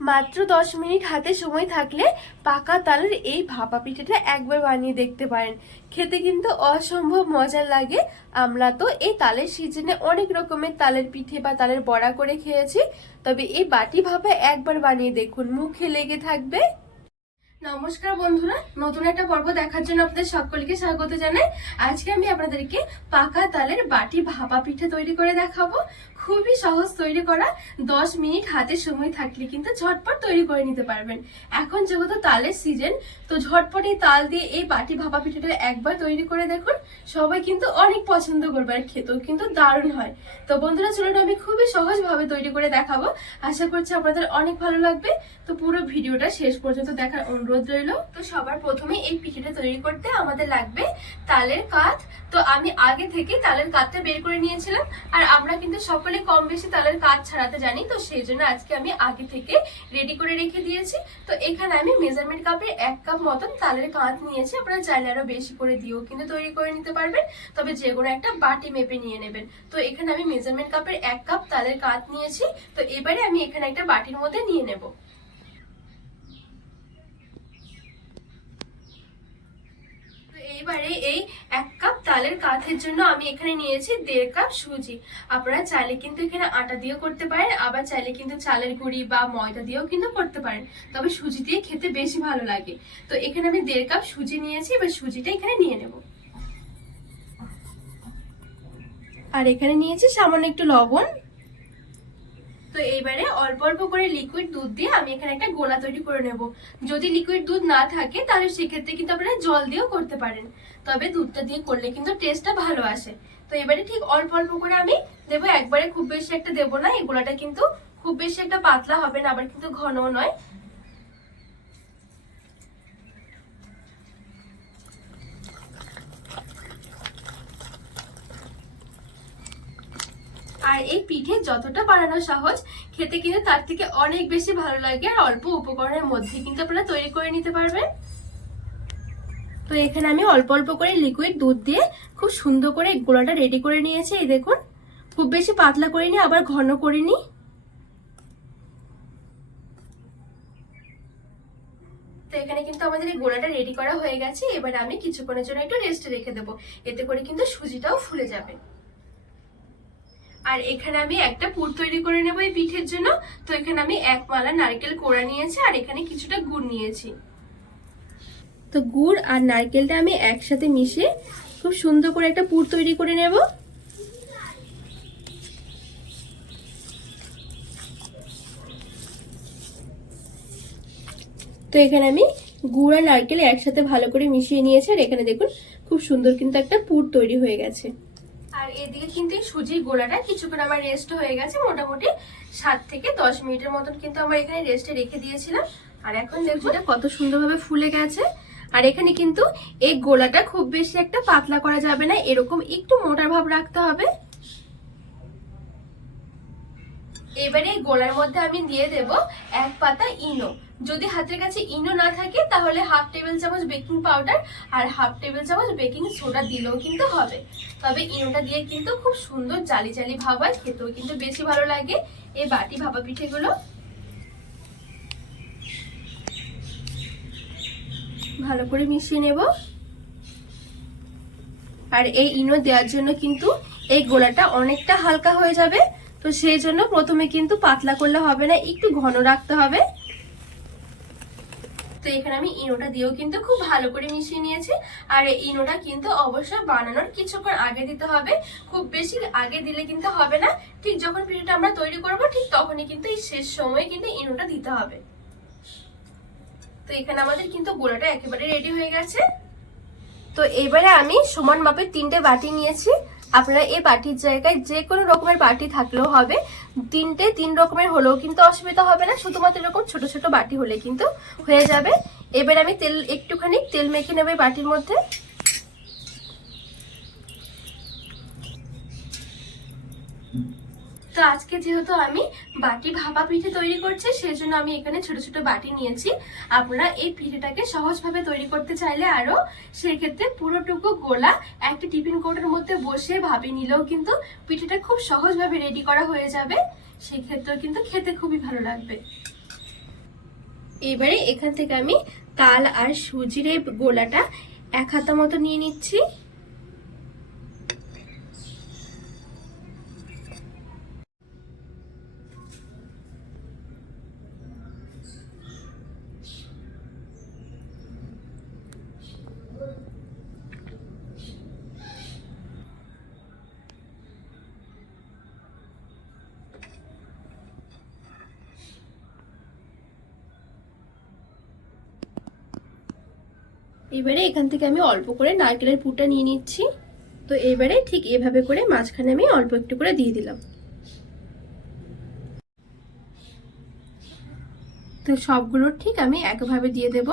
মাত্র দশ মিনিট হাতে সময় থাকলে পাকা তালের এই ভাপা পিঠেটা একবার বানিয়ে দেখতে পারেন। খেতে কিন্তু অসম্ভব মজার লাগে। আমরা তো এই তালের সিজনে অনেক রকমের তালের পিঠে বা তালের বড়া করে খেয়েছি। তবে এই বাটি ভাপা একবার বানিয়ে দেখুন, মুখে লেগে থাকবে। নমস্কার বন্ধুরা, নতুন একটা পর্ব দেখার জন্য আপনাদের সকলকে স্বাগত জানাই। আজকে আমি আপনাদেরকে পাকা তালের বাটি ভাপা পিঠে তৈরি করে দেখাবো। খুবই সহজ তৈরি করা, দশ মিনিট হাতে সময় থাকলে কিন্তু ঝটপট তৈরি করে নিতে পারবেন। এখন যেহেতু তালের সিজন তো ঝটপট এই তাল দিয়ে এই বাটি ভাপা পিঠাটা একবার তৈরি করে দেখুন। সবাই কিন্তু অনেক পছন্দ করবে আর খেতেও কিন্তু দারুণ হয়। তো বন্ধুরা, চলুন আমি খুবই সহজভাবে তৈরি করে দেখাবো। আশা করছি আপনাদের অনেক ভালো লাগবে। তো পুরো ভিডিওটা শেষ পর্যন্ত দেখার অনুরোধ রইল। তো সবার প্রথমে এই পিঠেটা তৈরি করতে আমাদের লাগবে তালের কাঠ তো আমি আগে থেকে তালের কাঠটা বের করে নিয়েছিলাম। আর আমরা কিন্তু সকলে কম বেশি তালের কাঠ ছাড়াতে জানি, তো সেই জন্য আজকে আমি আগে থেকে রেডি করে রেখে দিয়েছি। তো এখানে আমি মেজারমেন্ট কাপের এক কাপ মতন তালের কাঁধ নিয়েছি। আপনারা চাইলে আরও বেশি করে দিয়েও কিন্তু তৈরি করে নিতে পারবেন। তবে যে কোনো একটা বাটি মেপে নিয়ে নেবেন। তো এখানে আমি মেজারমেন্ট কাপের এক কাপ তালের কাঁধ নিয়েছি। তো এবারে আমি এখানে একটা বাটির মধ্যে নিয়ে নেব। এইবারে এই এক কাপ তালের কাঠের জন্য আমি এখানে নিয়েছি দেড় কাপ সুজি। আপনারা চাইলে কিন্তু এখানে আটা দিয়েও করতে পারেন, আবার চাইলে কিন্তু চালের গুঁড়ি বা ময়দা দিয়েও কিন্তু করতে পারেন। তবে সুজি দিয়ে খেতে বেশি ভালো লাগে। তো এখানে আমি দেড় কাপ সুজি নিয়েছি, এবার সুজিটা এখানে নিয়ে নেব। আর এখানে নিয়েছি সামান্য একটু লবণ। তো এইবারে অল্প অল্প করে লিকুইড দুধ দিয়ে আমি এখানে একটা গোলা তৈরি করে নেব। যদি লিকুইড দুধ না থাকে, তাহলে সেক্ষেত্রে কিন্তু আপনারা জল দিয়েও করতে পারেন। তবে দুধটা দিয়ে করলে কিন্তু টেস্টটা ভালো আসে। তো এবারে ঠিক অল্প অল্প করে আমি দেবো, একবারে খুব বেশি একটা দেবো না, এই গোলাটা কিন্তু খুব বেশি একটা পাতলা হবে না, আবার কিন্তু ঘনও নয়। আর এই পিঠে যতটা বানানো সহজ, খেতে কিন্তু তার থেকে অনেক বেশি ভালো লাগে আর অল্প উপকরণের মধ্যে কিন্তু আপনারা তৈরি করে নিতে পারবেন। তো এখানে আমি অল্প অল্প করে লিকুইড দুধ দিয়ে খুব সুন্দর করে গোলাটা রেডি করে নিয়েছি, এই দেখুন। খুব বেশি পাতলা করিনি, আবার ঘন করিনি। তো এখানে কিন্তু আমাদের এই গোলাটা রেডি করা হয়ে গেছে, এবার আমি কিছুক্ষণের জন্য একটু রেস্টে রেখে দেবো, এতে করে কিন্তু সুজিটাও ফুলে যাবে। আর এখানে আমি একটা পুর তৈরি করে নেব এই পিঠের জন্য। তো এখানে আমি এক মালা নারকেল কোড়া নিয়েছি আর এখানে কিছুটা গুড় নিয়েছি। তো গুড় আর নারকেলটা আমি একসাথে মিশে খুব সুন্দর করে একটা পুর তৈরি করে নেব। তো এখানে আমি গুড় আর নারকেল একসাথে ভালো করে মিশিয়ে নিয়েছি আর এখানে দেখুন, খুব সুন্দর কিন্তু একটা পুর তৈরি হয়ে গেছে। এদিকে কিন্তু এই সুজির গোড়াটা কিছুক্ষণ আমার রেস্ট হয়ে গেছে, মোটামুটি সাত থেকে দশ মিনিটের মতন কিন্তু আমার এখানে রেস্টে রেখে দিয়েছিলাম। আর এখন দেখুন এটা কত সুন্দরভাবে ফুলে গেছে। আর এখানে কিন্তু এই গোলাটা খুব বেশি একটা পাতলা করা যাবে না, এরকম একটু মোটা ভাব রাখতে হবে। এবারে এই গোলার মধ্যে আমি দিয়ে দেব এক পাতা ইনো। যদি হাতের কাছে ইনো না থাকে, তাহলে হাফ টেবিল চামচ বেকিং পাউডার আর হাফ টেবিল চামচ বেকিং সোডা দিলেও কিন্তু হবে। তবে ইনোটা দিয়ে কিন্তু খুব সুন্দর জালি জালি ভাব হয়, খেতেও কিন্তু বেশি ভালো লাগে। এই বাটি ভাপা পিঠেগুলো। ভালো করে মিশিয়ে নেব। আর এই ইনো দেওয়ার জন্য কিন্তু এই গোলাটা অনেকটা হালকা হয়ে যাবে। তো সেই জন্য প্রথমে কিন্তু পাতলা করলে হবে না, একটু ঘন রাখতে হবে। তো এখানে আমি ইনোটা দিয়েও কিন্তু খুব ভালো করে মিশিয়ে নিয়েছি। আর এই ইনোটা কিন্তু অবশ্যই বানানোর কিছুক্ষণ আগে দিতে হবে। খুব বেশি আগে দিলে কিন্তু হবে না। ঠিক যখন পিঠাটা আমরা তৈরি করব, ঠিক তখনই কিন্তু এই শেষ সময়ে কিন্তু ইনোটা দিতে হবে। তো এখানে আমাদের কিন্তু গোলাটা একেবারে রেডি হয়ে গেছে। তো এবারে আমি সমান মাপের তিনটে বাটি নিয়েছি। আপনারা এই পার্টির জায়গায় যে কোনো রকমের পার্টি থাকলেও হবে। তিনটে তিন রকমের হলেও কিন্তু অসুবিধা হবে না, শুধুমাত্র এরকম ছোট ছোট বাটি হলে কিন্তু হয়ে যাবে। এবার আমি তেল, একটুখানি তেল মেখে নেবে বাটির মধ্যে। তো আজকে যেহেতু আমি বাটি ভাপা পিঠে তৈরি করছি, সেজন্য আমি এখানে ছোট ছোট বাটি নিয়েছি। আপনারা এই পিঠেটাকে সহজভাবে তৈরি করতে চাইলে আরও সেক্ষেত্রে পুরোটুকু গোলা একটি টিফিন কোটের মধ্যে বসে ভাপে নিলেও কিন্তু পিঠেটা খুব সহজভাবে রেডি করা হয়ে যাবে। সেক্ষেত্রেও কিন্তু খেতে খুবই ভালো লাগবে। এবারে এখান থেকে আমি তাল আর সুজির এই গোলাটা এক হাতা মতো নিয়ে নিচ্ছি। এবারে এখান থেকে আমি অল্প করে নারকেলের পুরটা নিয়ে নিচ্ছি। তো এবারে ঠিক এভাবে করে মাঝখানে আমি অল্প একটু করে দিয়ে দিলাম। তো সবগুলো ঠিক আমি একভাবে দিয়ে দেব।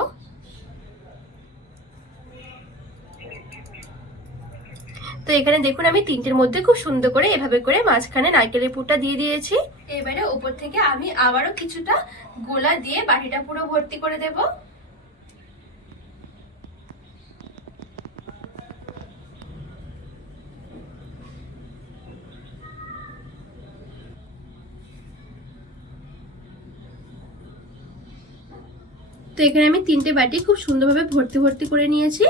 তো এখানে দেখুন আমি তিনটের মধ্যে খুব সুন্দর করে এভাবে করে মাঝখানে নারকেলের পুরটা দিয়ে দিয়েছি। এবারে উপর থেকে আমি আবারও কিছুটা গোলা দিয়ে বাটিটা পুরো ভর্তি করে দেবো। তো এখানে আমি তিনটে বাটি খুব সুন্দরভাবে ভর্তি ভর্তি করে নিয়েছি।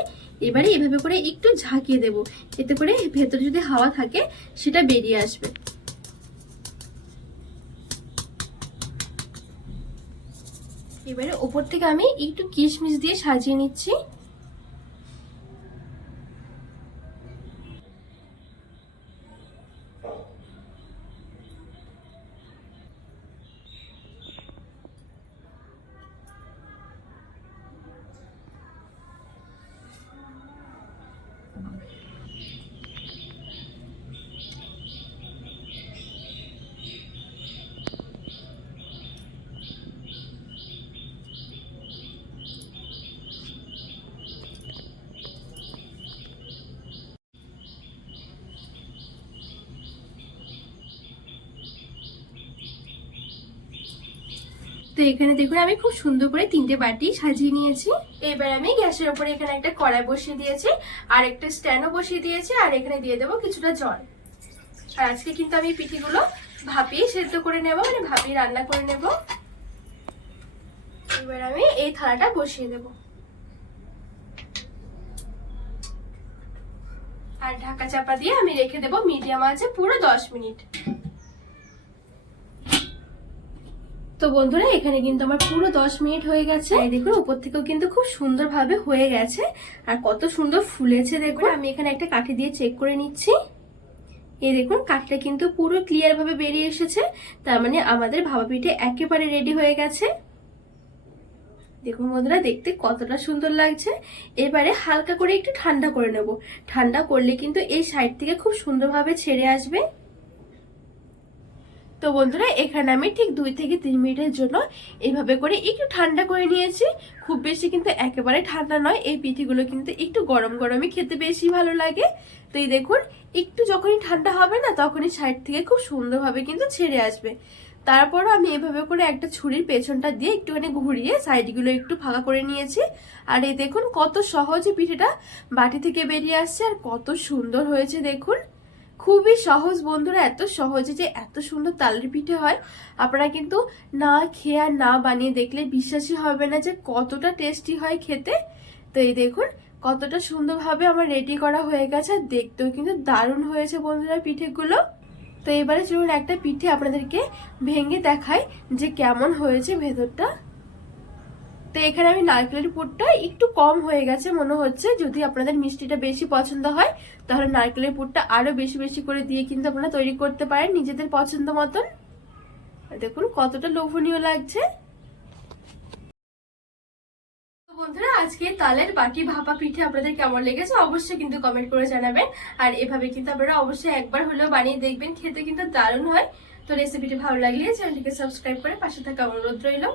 এবারে এভাবে করে একটু ঝাঁকিয়ে দেব। এতে করে ভেতরে যদি হাওয়া থাকে, সেটা বেরিয়ে আসবে। এবারে ওপর থেকে আমি একটু কিশমিশ দিয়ে সাজিয়ে নিচ্ছি। তো এখানে দেখুন আমি খুব সুন্দর করে তিনটে বাটি সাজিয়ে নিয়েছি। এবার আমি গ্যাসের উপরে এখানে একটা কড়াই বসিয়ে দিয়েছি আর একটা স্ট্যান্ডও বসিয়ে দিয়েছি, আর এখানে দিয়ে দেবো কিছুটা জল। আর আজকে কিন্তু আমি পিঠিগুলো ভাপিয়ে সেদ্ধ করে নেব মানে ভাপিয়ে রান্না করে নেব। এবার আমি এই থালাটা বসিয়ে দেব। আর ঢাকা চাপা দিয়ে আমি রেখে দেবো মিডিয়াম আছে পুরো দশ মিনিট। তো বন্ধুরা এখানে কিন্তু আমার পুরো দশ মিনিট হয়ে গেছে। এই দেখুন উপর থেকেও কিন্তু খুব সুন্দরভাবে হয়ে গেছে। আর কত সুন্দর ফুলেছে দেখুন। আমি এখানে একটা কাঠি দিয়ে চেক করে নিচ্ছি। এই দেখুন কাঠটা কিন্তু পুরো ক্লিয়ার ভাবে বেরিয়ে এসেছে। তার মানে আমাদের ভাবা পিঠে একেবারে রেডি হয়ে গেছে। দেখুন বন্ধুরা দেখতে কতটা সুন্দর লাগছে। এবারে হালকা করে একটু ঠান্ডা করে নেব। ঠান্ডা করলে কিন্তু এই সাইড থেকে খুব সুন্দরভাবে ছেড়ে আসবে। তো বন্ধুরা, এখানে আমি ঠিক দুই থেকে তিন মিনিটের জন্য এইভাবে করে একটু ঠান্ডা করে নিয়েছি। খুব বেশি কিন্তু একেবারে ঠান্ডা নয়, এই পিঠিগুলো কিন্তু একটু গরম গরমই খেতে বেশি ভালো লাগে। তো এই দেখুন, একটু যখনই ঠান্ডা হবে না, তখনই সাইড থেকে খুব সুন্দরভাবে কিন্তু ছেড়ে আসবে। তারপরও আমি এভাবে করে একটা ছুরির পেছনটা দিয়ে একটুখানি ঘুরিয়ে সাইডগুলো একটু ফাঁকা করে নিয়েছি। আর এই দেখুন, কত সহজে পিঠেটা বাটি থেকে বেরিয়ে আসছে আর কত সুন্দর হয়েছে দেখুন। খুবই সহজ বন্ধুরা, এত সহজে যে এত সুন্দর তালের পিঠে হয়, আপনারা কিন্তু না খেয়ে আর না বানিয়ে দেখলে বিশ্বাসই হবে না যে কতটা টেস্টি হয় খেতে। তো এই দেখুন, কতটা সুন্দরভাবে আমার রেডি করা হয়ে গেছে, আর দেখতেও কিন্তু দারুণ হয়েছে বন্ধুরা পিঠেগুলো। তো এবারে চলুন একটা পিঠে আপনাদেরকে ভেঙে দেখাই যে কেমন হয়েছে ভেতরটা। তো এখানে আমি নারকেলের পুরটা একটু কম হয়ে গেছে মনে হচ্ছে। যদি আপনাদের মিষ্টিটা বেশি পছন্দ হয়, তাহলে নারকেলের পুরটা আরও বেশি বেশি করে দিয়ে কিন্তু আপনারা তৈরি করতে পারেন নিজেদের পছন্দ মতন। দেখুন কতটা লোভনীয় লাগছে। বন্ধুরা, আজকে তালের বাটি ভাপা পিঠে আপনাদের কেমন লেগেছে অবশ্যই কিন্তু কমেন্ট করে জানাবেন। আর এভাবে কিন্তু আপনারা অবশ্যই একবার হলেও বানিয়ে দেখবেন, খেতে কিন্তু দারুণ হয়। তো রেসিপিটি ভালো লাগলে চ্যানেলটিকে সাবস্ক্রাইব করে পাশে থাকা অনুরোধ রইল।